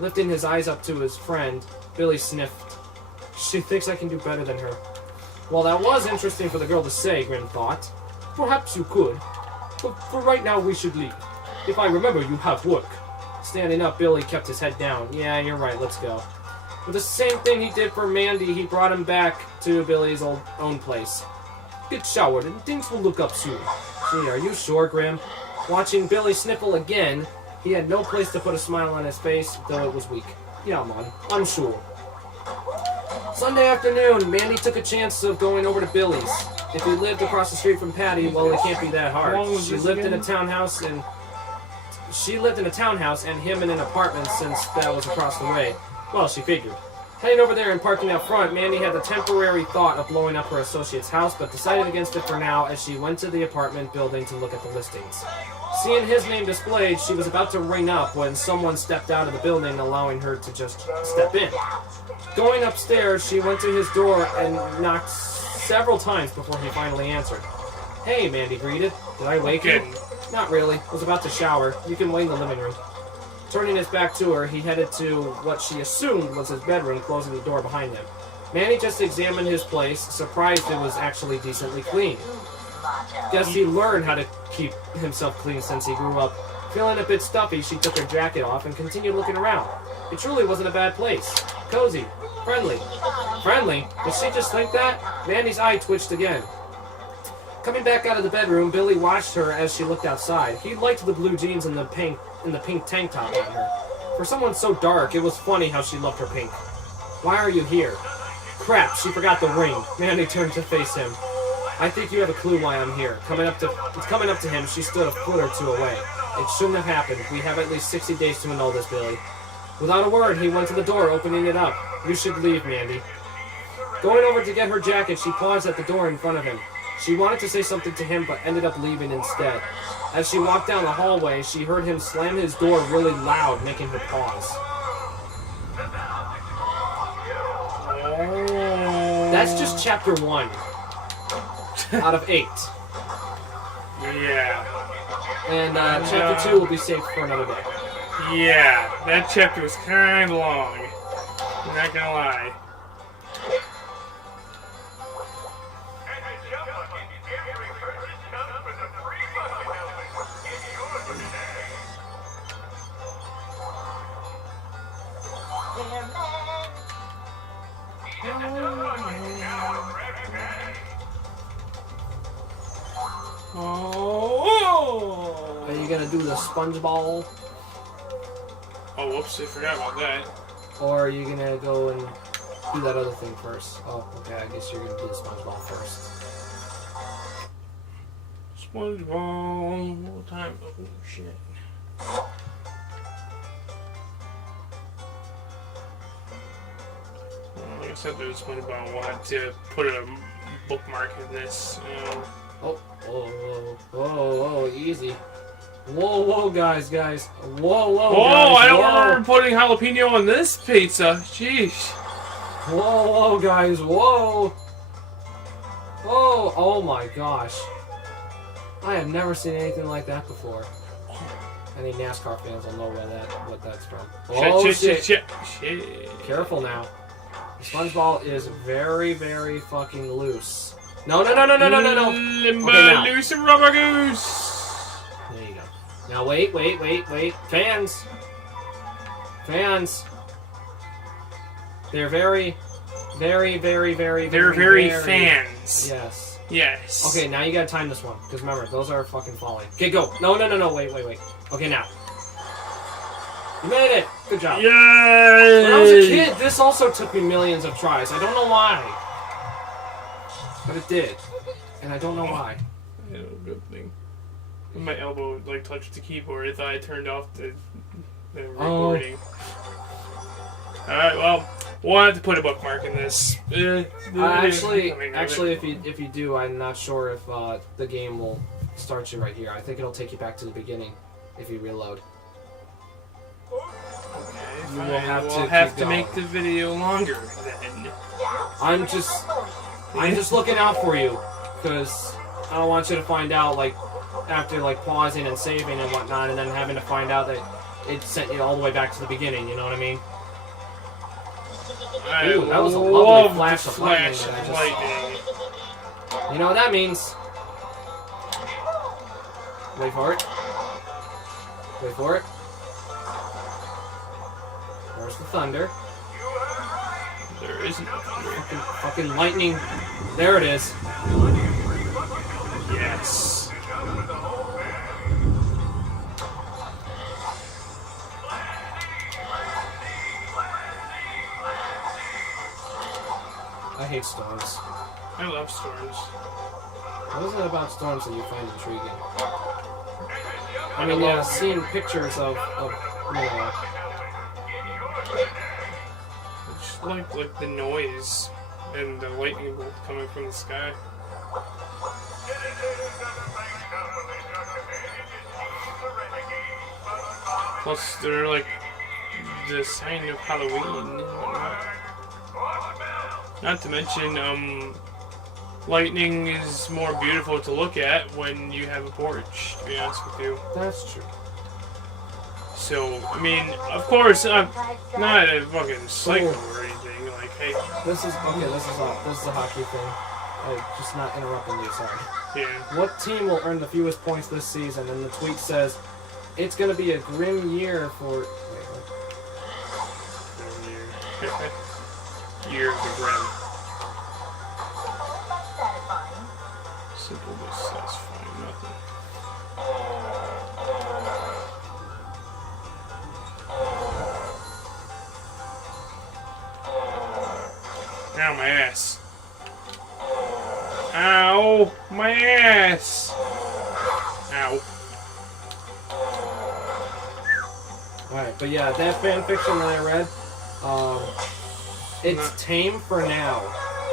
Lifting his eyes up to his friend, Billy sniffed. "She thinks I can do better than her." Well, that was interesting for the girl to say, Grim thought. "Perhaps you could, but for right now we should leave. If I remember, you have work." Standing up, Billy kept his head down. "Yeah, you're right, let's go." With the same thing he did for Mandy, he brought him back to Billy's own place. "Get showered and things will look up soon." "Gee, are you sure, Grim?" Watching Billy sniffle again, he had no place to put a smile on his face, though it was weak. "Yeah, man, I'm sure." Sunday afternoon, Mandy took a chance of going over to Billy's. If he lived across the street from Patty, well, it can't be that hard. She lived in a townhouse and him in an apartment since that was across the way. Well, she figured. Heading over there and parking out front, Mandy had the temporary thought of blowing up her associate's house, but decided against it for now as she went to the apartment building to look at the listings. Seeing his name displayed, she was about to ring up when someone stepped out of the building, allowing her to just step in. Going upstairs, she went to his door and knocked several times before he finally answered. "Hey," Mandy greeted. "Did I wake you?" "Not really. Was about to shower. You can wait in the living room." Turning his back to her, he headed to what she assumed was his bedroom, closing the door behind him. Manny just examined his place, surprised it was actually decently clean. Guess he learned how to keep himself clean since he grew up. Feeling a bit stuffy, she took her jacket off and continued looking around. It truly wasn't a bad place. Cozy. Friendly. Friendly? Did she just think that? Mandy's eye twitched again. Coming back out of the bedroom, Billy watched her as she looked outside. He liked the blue jeans and the pink tank top on her. For someone so dark, it was funny how she loved her pink. "Why are you here?" Crap, she forgot the ring. Mandy turned to face him. I think you have a clue why I'm here. Coming up to him, she stood a foot or two away. It shouldn't have happened. We have at least 60 days to annul this, Billy. Without a word, he went to the door, opening it up. You should leave, Mandy. Going over to get her jacket, she paused at the door in front of him. She wanted to say something to him, but ended up leaving instead. As she walked down the hallway, she heard him slam his door really loud, making her pause. That's just chapter 1 out of 8. Yeah. And chapter 2 will be saved for another day. Yeah, that chapter was kind of long. I'm not gonna lie. Oh! Are you gonna do the sponge ball? Oh, whoops, I forgot about that. Or are you gonna go and do that other thing first? Oh, okay, I guess you're gonna do the sponge ball first. SpongeBob, what time? Oh, shit. Like I said, there's SpongeBob. I wanted to put a bookmark in this. Oh, easy. Whoa, guys. Whoa, I guys, don't remember putting jalapeno on this pizza. Jeez. Whoa, guys, whoa. Oh my gosh. I have never seen anything like that before. Any NASCAR fans will know what that's from. Oh, shit. Careful now. The sponge ball is very, very fucking loose. No. Limbo Okay, now. loose and rubber goose. There you go. Now wait. Fans. They're very, very, very, very, They're very fans. Yes. Yes. Okay, now you gotta time this one. Because remember, those are fucking falling. Okay, go. No. Wait. Okay, now. You made it. Good job. Yay! When I was a kid, this also took me millions of tries. I don't know why. But it did. And I don't know why. Yeah, good thing. When my elbow touched the keyboard, I thought I turned off the recording. Alright, well, we'll have to put a bookmark in this. Actually, if you do, I'm not sure if the game will start you right here. I think it'll take you back to the beginning if you reload. Okay, You will have we'll to have keep to going. make the video longer then. I'm just looking out for you, because I don't want you to find out, after, pausing and saving and whatnot, and then having to find out that it sent you all the way back to the beginning, you know what I mean? Ooh, that was a lovely flash of lightning that I just You know what that means. Wait for it. Where's the thunder? There isn't. Fucking lightning. There it is. Yes. I hate storms. I love storms. What is it about storms that you find intriguing? I mean, yeah, seeing pictures of It's like the noise and the lightning bolt coming from the sky. Plus, they're the sign of Halloween and whatnot. Not to mention, lightning is more beautiful to look at when you have a porch, to be honest with you. That's true. So, I mean, of course, I'm not a fucking psycho or anything. Hey. This is a hockey thing. Just not interrupting you, sorry. Yeah. What team will earn the fewest points this season? And the tweet says, it's gonna be a grim year for... Year of the Grim. Satisfying. Simple but satisfying, nothing. Ow, my ass. Ow, my ass. Ow. Alright, but yeah, that fan fiction that I read, it's tame for now.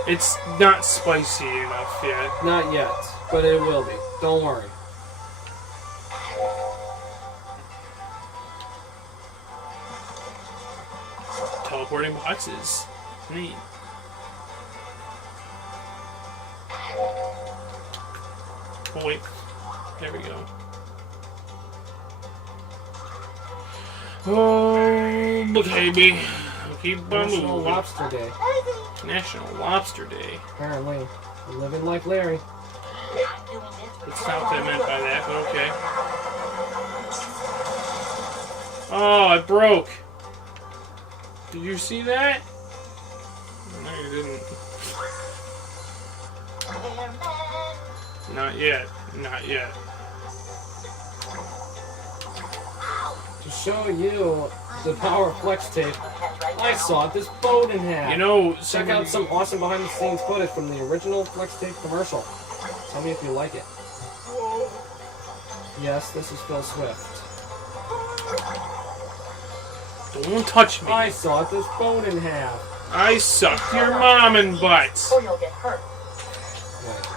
It's not spicy enough yet. Not yet, but it will be. Don't worry. Teleporting boxes. Neat. Oh, wait. There we go. Oh, okay, keep on National moving. Lobster Day. National Lobster Day. Apparently. Living like Larry. That's not what I meant by that, but okay. Oh, it broke. Did you see that? No, you didn't. Not yet. Not yet. To show you the power of flex tape, I saw this Bowden hat. You know, Check out some awesome behind-the-scenes footage from the original flex tape commercial. Tell me if you like it. Yes, this is Phil Swift. Don't touch me. I saw this Bowden hat. I sucked your mom and butt. Or you'll get hurt. Right.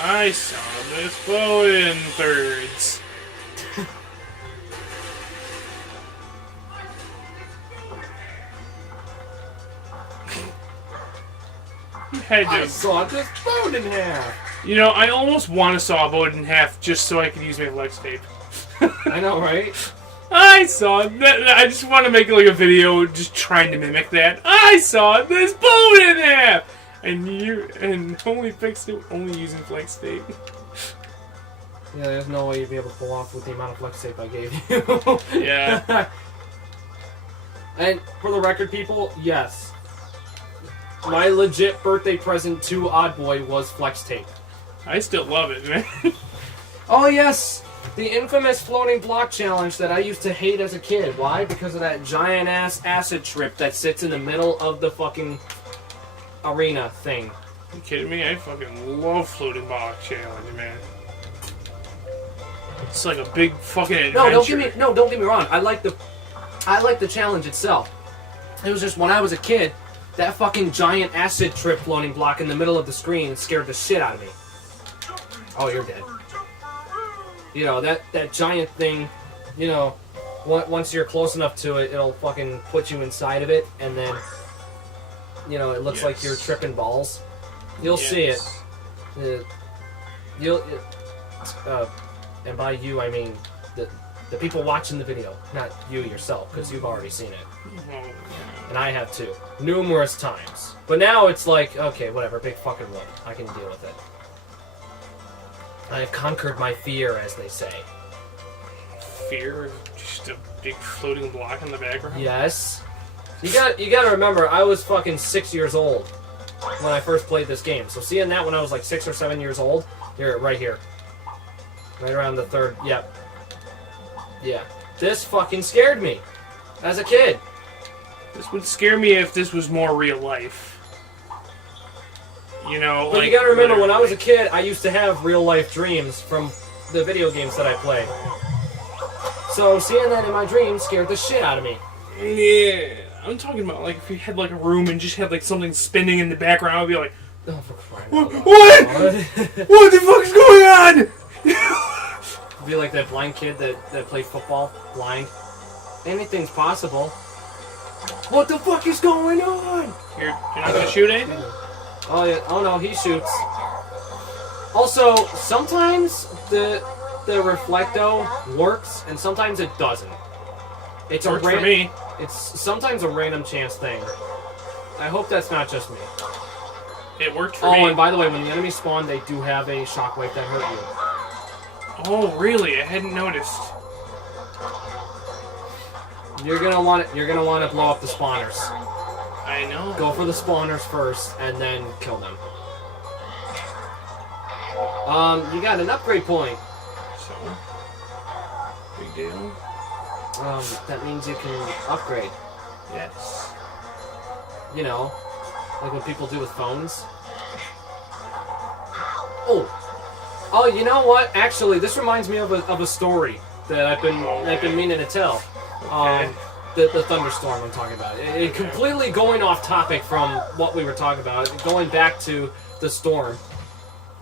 I saw this boat in thirds. You had I to. saw this Bowden hat. You know, I almost want to saw a boat in half just so I could use my flex tape. I know, right? I saw that. I just want to make like a video just trying to mimic that. I saw this boat in half, and only fixed it only using flex tape. Yeah, there's no way you'd be able to pull off with the amount of flex tape I gave you. Yeah. And for the record, people, yes. My legit birthday present to Odd Boy was flex tape. I still love it, man. Oh, yes! The infamous floating block challenge that I used to hate as a kid. Why? Because of that giant-ass acid trip that sits in the middle of the fucking arena thing. You kidding me? I fucking love floating block challenge, man. It's like a big fucking adventure. Don't get me wrong. I like the challenge itself. It was just when I was a kid, that fucking giant acid trip floating block in the middle of the screen scared the shit out of me. Oh, you're dead. You know, that giant thing, you know, once you're close enough to it, it'll fucking put you inside of it, and then, you know, it looks like you're tripping balls. You'll see it. And by you, I mean the people watching the video, not you yourself, because you've already seen it. Oh, yeah. And I have too. Numerous times. But now it's like, okay, whatever, big fucking wood. I can deal with it. I have conquered my fear, as they say. Fear of just a big floating block in the background? Yes. You gotta remember, I was fucking 6 years old when I first played this game. So seeing that when I was like 6 or 7 years old, here, right here. Right around the third, yep. Yeah. This fucking scared me. As a kid. This would scare me if this was more real life. You know, But like, you gotta remember, when literally. I was a kid, I used to have real life dreams from the video games that I played. So seeing that in my dreams scared the shit out of me. Yeah. I'm talking about, like, if you had, like, a room and just had, like, something spinning in the background, I'd be like, Oh, for crying What? out loud. What? What the fuck is going on? Be like that blind kid that played football, blind. Anything's possible. What the fuck is going on? You're not gonna shoot anything? Oh yeah. Oh no, he shoots. Also, sometimes the reflecto works, and sometimes it doesn't. It's Works for me. It's sometimes a random chance thing. I hope that's not just me. It worked for Oh, me. and by the way, when the enemies spawn, they do have a shockwave that hurt you. Oh, really? I hadn't noticed. You're gonna want to blow up the spawners. I know. Go for the spawners first, and then kill them. You got an upgrade point. So, big deal. That means you can upgrade. Yes. You know, like what people do with phones. Oh, you know what? Actually, this reminds me of a story that I've been meaning to tell. Okay. The thunderstorm I'm talking about. It completely going off topic from what we were talking about, going back to the storm.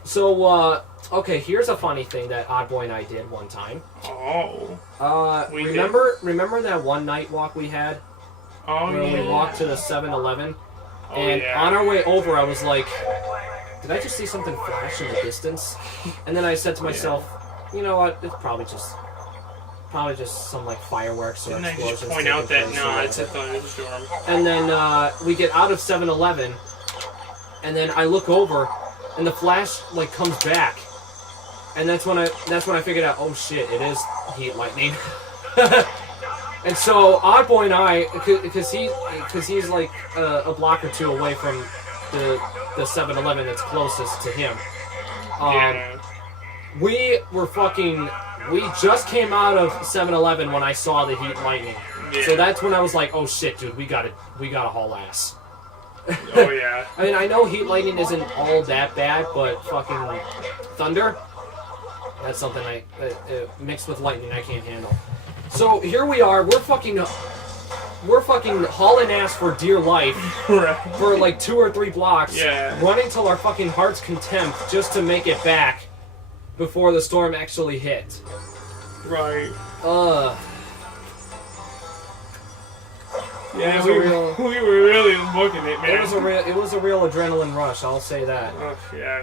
So, okay, here's a funny thing that Oddboy and I did one time. Oh. We Remember that one night walk we had? Oh, Where yeah. we walked to the 7-Eleven? Oh, And yeah. on our way over, I was like, did I just see something flash in the distance? And then I said to myself, you know what? It's probably just some like fireworks or Didn't I explosions. just point taking out that place no, or it's a whatever. thunderstorm. And then we get out of 7-Eleven, and then I look over, and the flash like comes back, and that's when I figured out, oh shit, it is heat lightning. And so Oddboy and I, because he's like a block or two away from the 7-Eleven that's closest to him. Yeah. We just came out of 7-Eleven when I saw the heat lightning. Yeah. So that's when I was like, oh shit, dude, we gotta haul ass. Oh, yeah. I mean, I know heat lightning isn't all that bad, but fucking thunder, that's something mixed with lightning I can't handle. So here we are, we're fucking hauling ass for dear life Right. for like 2 or 3 blocks, Yeah. running till our fucking heart's contempt just to make it back before the storm actually hit. Right. It Yeah, was we a real- were really booking it, man. It was a real adrenaline rush, I'll say that. Oh, yeah.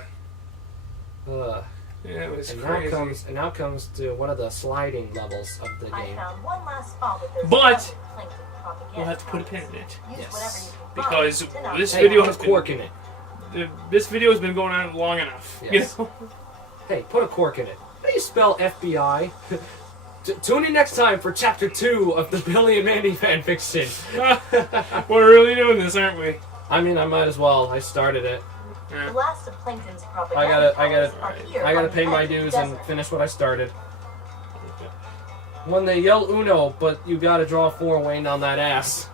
Yeah, it was And crazy. now comes to one of the sliding levels of the I game. found one last spot with those But plankton propaganda We'll have to put a comics. pin in it. Use Yes. whatever you can Because find to knock this it Hey, video down. has put a cork in it. This video has been going on long enough. Yes. You know? Hey, put a cork in it. How do you spell FBI? Tune in next time for Chapter 2 of the Billy and Mandy fanfiction. We're really doing this, aren't we? I mean, I might as well. I started it. The last of Plankton's propaganda I gotta comics are here I gotta on pay the my edge of the dues and desert. finish what I started. When they yell Uno, but you gotta draw 4 weighing on that ass.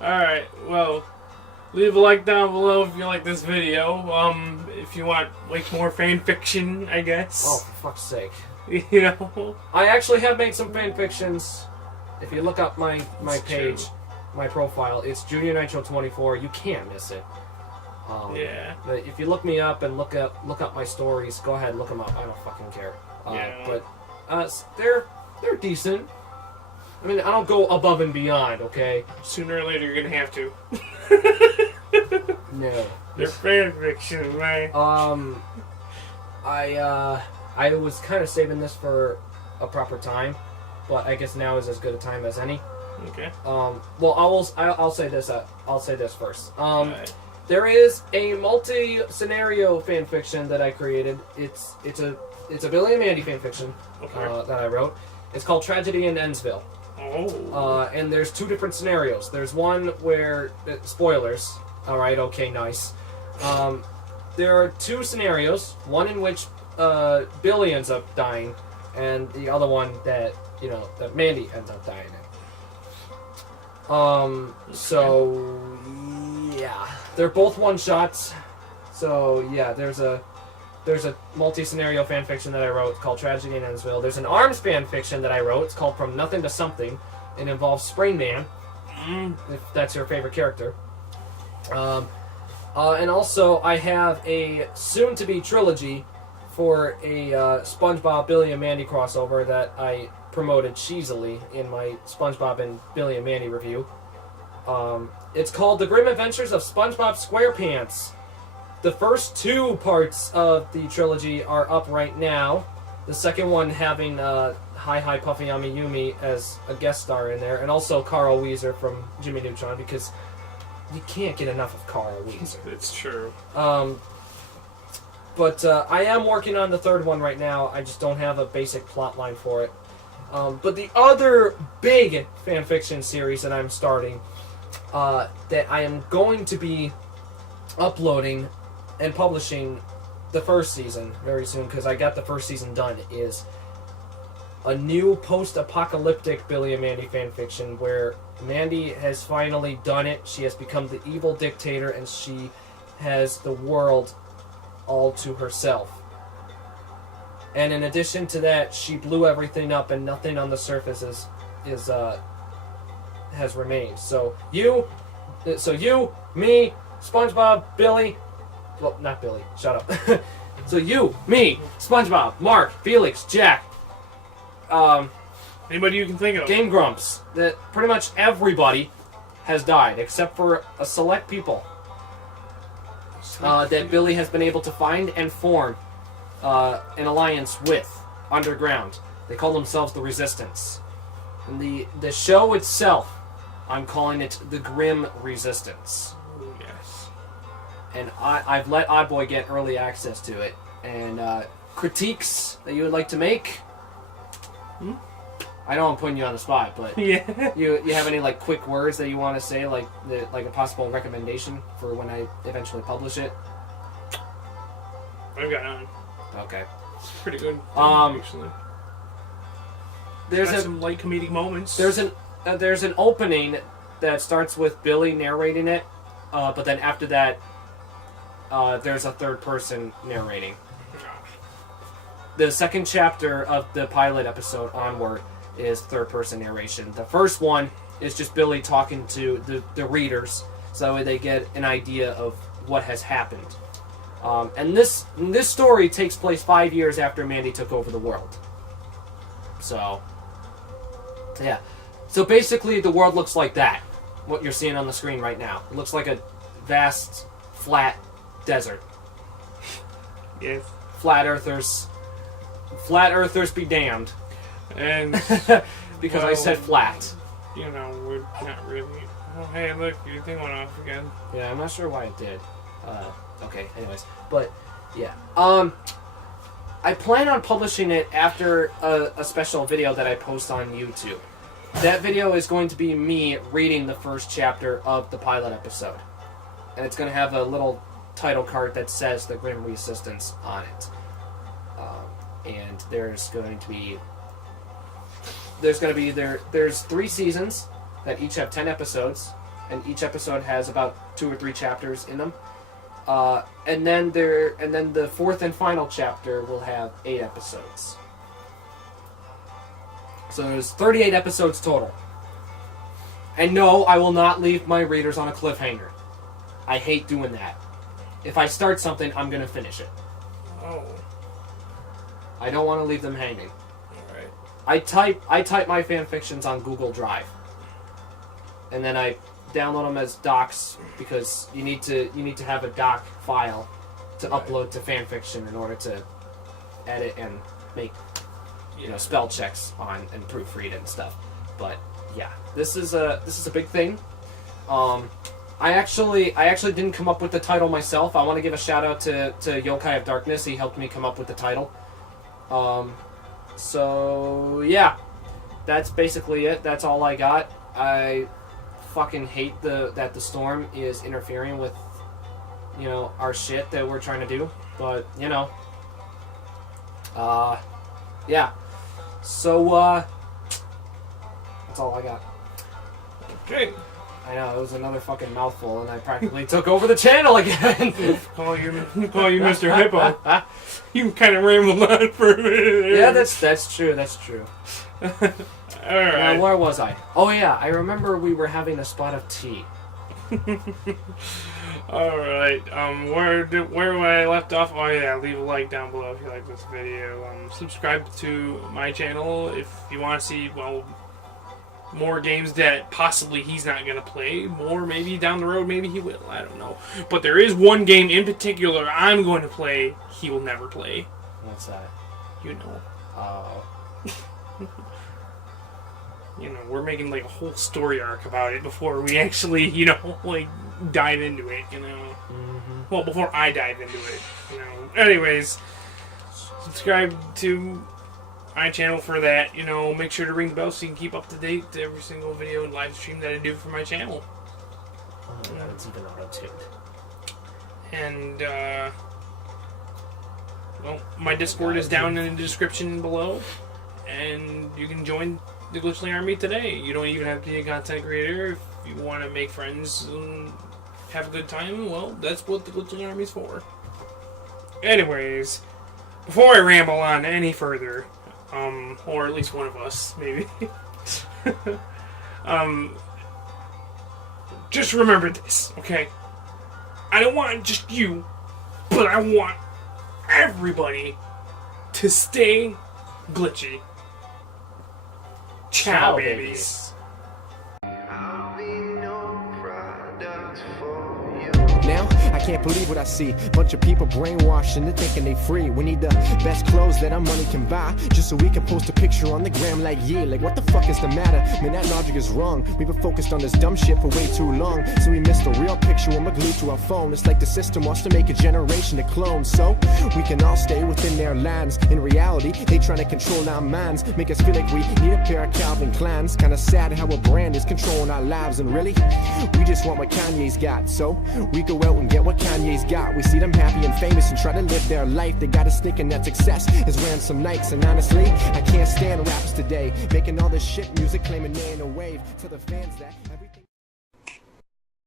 Alright, well, leave a like down below if you like this video. If you want, like, more fan fiction, I guess. Oh, for fuck's sake. You know? I actually have made some fan fictions. If you look up my It's page, true. my profile, it's Junior Nitro 24. You can't miss it. Yeah. But if you look me up and look up my stories, go ahead, look them up. I don't fucking care. Yeah. But they're decent. I mean, I don't go above and beyond. Okay. Sooner or later, you're gonna have to. No. They're fan fiction, man. I was kind of saving this for a proper time, but I guess now is as good a time as any. Okay. Well, I'll say this. I'll say this first. Alright. There is a multi-scenario fan fiction that I created. It's a Billy and Mandy fan fiction Okay. that I wrote. It's called Tragedy in Ennsville. Oh. And there's 2 different scenarios. There's one where spoilers. All right, okay, nice. There are 2 scenarios. One in which Billy ends up dying, and the other one that that Mandy ends up dying in. So yeah, they're both one-shots. So yeah, there's a multi-scenario fan fiction that I wrote called Tragedy in Ennsville. There's an ARMS fan fiction that I wrote. It's called From Nothing to Something. It involves Sprain Man, if that's your favorite character. And also, I have a soon-to-be trilogy for a SpongeBob, Billy and Mandy crossover that I promoted cheesily in my SpongeBob and Billy and Mandy review. It's called The Grim Adventures of SpongeBob SquarePants. The first 2 parts of the trilogy are up right now. The second one having Hi Puffy Ami Yumi as a guest star in there, and also Carl Weezer from Jimmy Neutron, because you can't get enough of Carl Weezer. It's true. But I am working on the 3rd one right now. I just don't have a basic plot line for it. But the other big fanfiction series that I'm starting, that I am going to be uploading and publishing the first season very soon, because I got the first season done, is a new post-apocalyptic Billy and Mandy fanfiction where Mandy has finally done it. She has become the evil dictator, and she has the world all to herself. And in addition to that, she blew everything up, and nothing on the surface has remained. So you, me, SpongeBob, Billy. Well, not Billy. Shut up. So you, me, SpongeBob, Mark, Felix, Jack. Anybody you can think of. Game Grumps. That pretty much everybody has died except for a select people that Billy has been able to find and form an alliance with underground. They call themselves the Resistance. And the show itself, I'm calling it the Grim Resistance. Ooh, yes. And I've let Oddboy get early access to it. And critiques that you would like to make? I know I'm putting you on the spot, but Yeah. you have any like quick words that you want to say, like a possible recommendation for when I eventually publish it? I've got none. Okay. It's pretty good. There's Actually. Got a some light comedic moments. there's an opening that starts with Billy narrating it, but then after that, there's a third person narrating. The second chapter of the pilot episode onward is third person narration. The first one is just Billy talking to the readers, so that way they get an idea of what has happened. And this story takes place 5 years after Mandy took over the world. So, yeah. So basically, the world looks like that. What you're seeing on the screen right now. It looks like a vast, flat desert. Yes. Flat earthers be damned. And, Because I Well, said flat. you know, we're not really... Oh, hey, look, your thing went off again. Yeah, I'm not sure why it did. Okay, anyways. But, yeah. I plan on publishing it after a special video that I post on YouTube. That video is going to be me reading the first chapter of the pilot episode. And it's going to have a little title card that says The Grim Resistance on it. And there's 3 seasons that each have 10 episodes, and each episode has about 2 or 3 chapters in them. And then the 4th and final chapter will have 8 episodes. So there's 38 episodes total. And no, I will not leave my readers on a cliffhanger. I hate doing that. If I start something, I'm gonna finish it. Oh. I don't want to leave them hanging. Alright. I type my fan fictions on Google Drive, and then I download them as docs, because you need to have a doc file to upload to fanfiction in order to edit and make spell checks on and proofread it and stuff. But yeah, this is a big thing. I actually didn't come up with the title myself. I want to give a shout out to Yokai of Darkness. He helped me come up with the title. So yeah, that's basically it. That's all I got. I fucking hate that the storm is interfering with our shit that we're trying to do, but yeah. So that's all I got. Okay. I know, it was another fucking mouthful, and I practically took over the channel again. Call you Mr. Hippo. You kind of rambled on for a minute there. Yeah, that's true. Alright. Now, where was I? Oh yeah, I remember we were having a spot of tea. Alright, where I left off? Oh yeah, leave a like down below if you like this video. Subscribe to my channel if you want to see, more games that possibly he's not going to play. More maybe down the road, maybe he will. I don't know. But there is one game in particular I'm going to play he will never play. What's that? You know. Oh. We're making like a whole story arc about it before we actually, dive into it, Mm-hmm. Well, before I dive into it, Anyways, subscribe to my channel for that, make sure to ring the bell so you can keep up to date to every single video and live stream that I do for my channel. Oh my god, it's even auto-tuned. And, well, my Discord is down in the description below, and you can join the Glitchling Army today. You don't even have to be a content creator. If you want to make friends and have a good time, well, that's what the Glitchling Army is for. Anyways, before I ramble on any further, or at least one of us, maybe, just remember this, okay? I don't want just you, but I want everybody to stay glitchy. Ciao, babies. Now, I can't believe what I see. Bunch of people brainwashed into thinking they free. We need the best clothes that our money can buy, just so we can post a picture on the gram like, yeah, like what the fuck is the matter? Man, that logic is wrong. We've been focused on this dumb shit for way too long, so we missed the real picture when we're glued to our phone. It's like the system wants to make a generation of clones, so we can all stay within their lines. In reality, they trying to control our minds, make us feel like we need a pair of Calvin Kleins. Kinda sad how a brand is controlling our lives, and really, we just want what Kanye's got, so we go out and get what Kanye's got. We see them happy and famous and try to live their life. They got us thinking that success is wearing some Nikes, and honestly, I can't stand rappers today making all this shit music claiming they ain't a wave. To the fans that everything